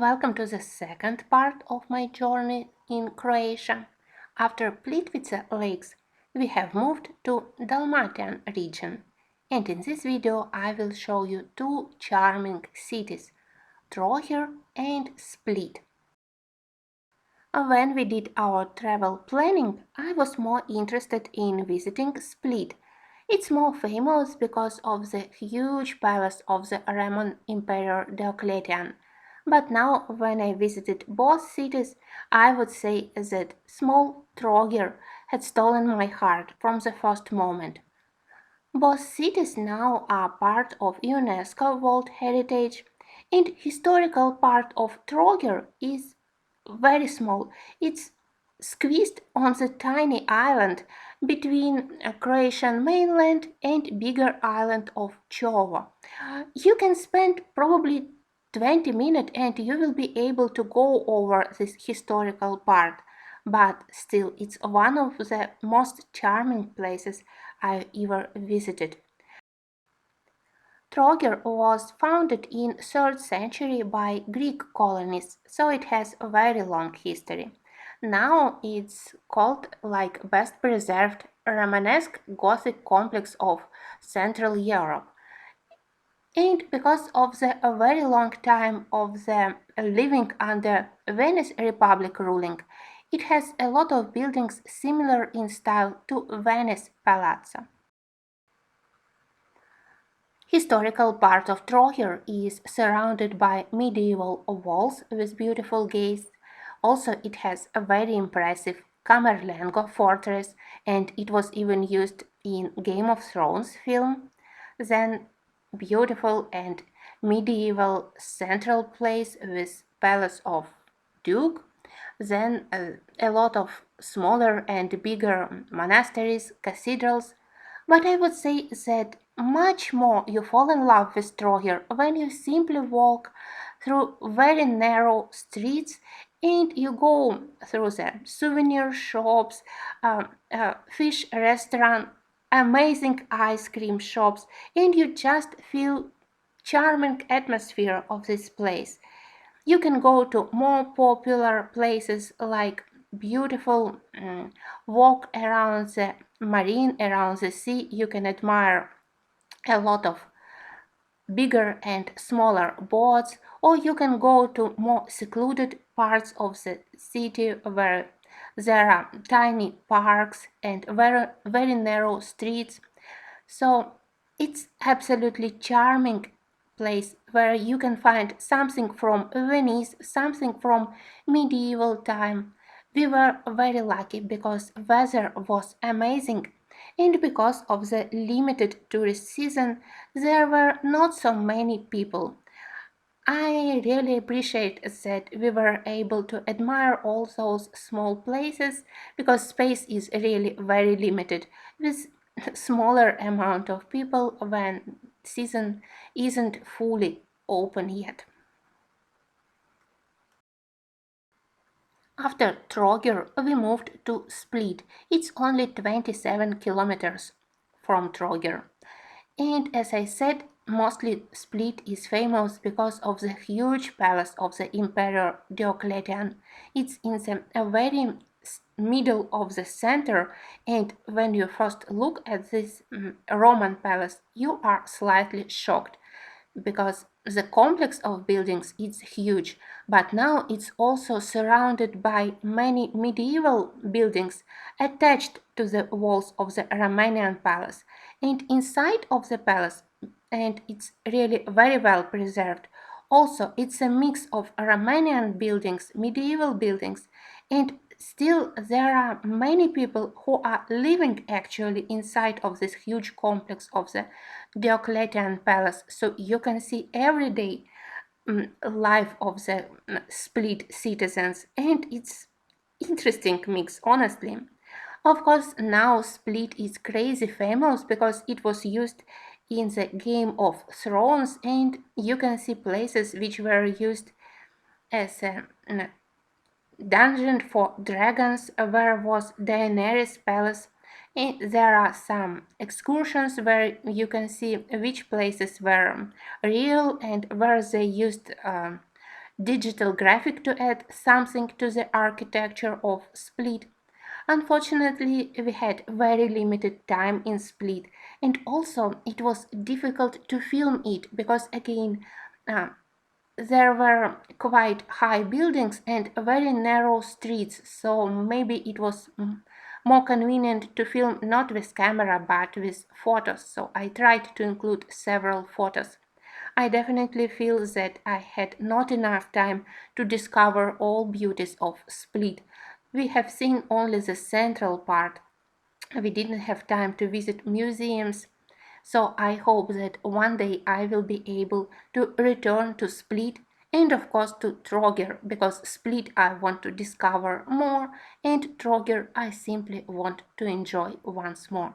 Welcome to the second part of my journey in Croatia. After Plitvice lakes, we have moved to Dalmatian region, and in this video I will show you two charming cities, Trogir and Split. When we did our travel planning, I was more interested in visiting Split. It's more famous because of the huge palace of the Roman Emperor Diocletian. But now, when I visited both cities, I would say that small Trogir had stolen my heart from the first moment. Both cities now are part of UNESCO World Heritage, and historical part of Trogir is very small. It's squeezed on the tiny island between a Croatian mainland and bigger island of Java. You can spend probably 20 minutes and you will be able to go over this historical part, but still it's one of the most charming places I've ever visited. Trogir was founded in 3rd century by Greek colonists, so it has a very long history. Now it's called like best preserved Romanesque Gothic complex of Central Europe. And because of the very long time of the living under Venice Republic ruling, it has a lot of buildings similar in style to Venice Palazzo. Historical part of Trogir is surrounded by medieval walls with beautiful gates. Also, it has a very impressive Camerlengo fortress, and it was even used in Game of Thrones film. Then, beautiful and medieval central place with Palace of Duke. Then, a lot of smaller and bigger monasteries, cathedrals, but I would say that much more you fall in love with Trogir when you simply walk through very narrow streets and you go through the souvenir shops, fish restaurant, amazing ice cream shops, and you just feel charming atmosphere of this place. You can go to more popular places like beautiful walk around the marine, around the sea. You can admire a lot of bigger and smaller boats, or you can go to more secluded parts of the city where there are tiny parks and very narrow streets. So it's absolutely charming place where you can find something from Venice, something from medieval time. We were very lucky because weather was amazing, and because of the limited tourist season there were not so many people. I really appreciate that we were able to admire all those small places because space is really very limited with smaller amount of people when season isn't fully open yet. After Trogir, we moved to Split. It's only 27 kilometers from Trogir. And as I said, mostly Split is famous because of the huge palace of the Emperor Diocletian. It's in the very middle of the center, and when you first look at this Roman palace, you are slightly shocked because the complex of buildings is huge, but now it's also surrounded by many medieval buildings attached to the walls of the Romanian palace. And inside of the palace, and it's really very well preserved. Also, it's a mix of Romanian buildings, medieval buildings, and still there are many people who are living actually inside of this huge complex of the Diocletian palace. So you can see every day life of the Split citizens, and it's interesting mix, honestly. Of course, now Split is crazy famous because it was used in the Game of Thrones, and you can see places which were used as a dungeon for dragons where was Daenerys' palace. And there are some excursions where you can see which places were real and where they used digital graphic to add something to the architecture of Split. Unfortunately, we had very limited time in Split, and also it was difficult to film it because, again, uh, there were quite high buildings and very narrow streets, so maybe it was more convenient to film not with camera but with photos, so I tried to include several photos. I definitely feel that I had not enough time to discover all beauties of Split. We have seen only the central part. We didn't have time to visit museums, so I hope that one day I will be able to return to Split and of course to Trogir, because Split I want to discover more and Trogir I simply want to enjoy once more.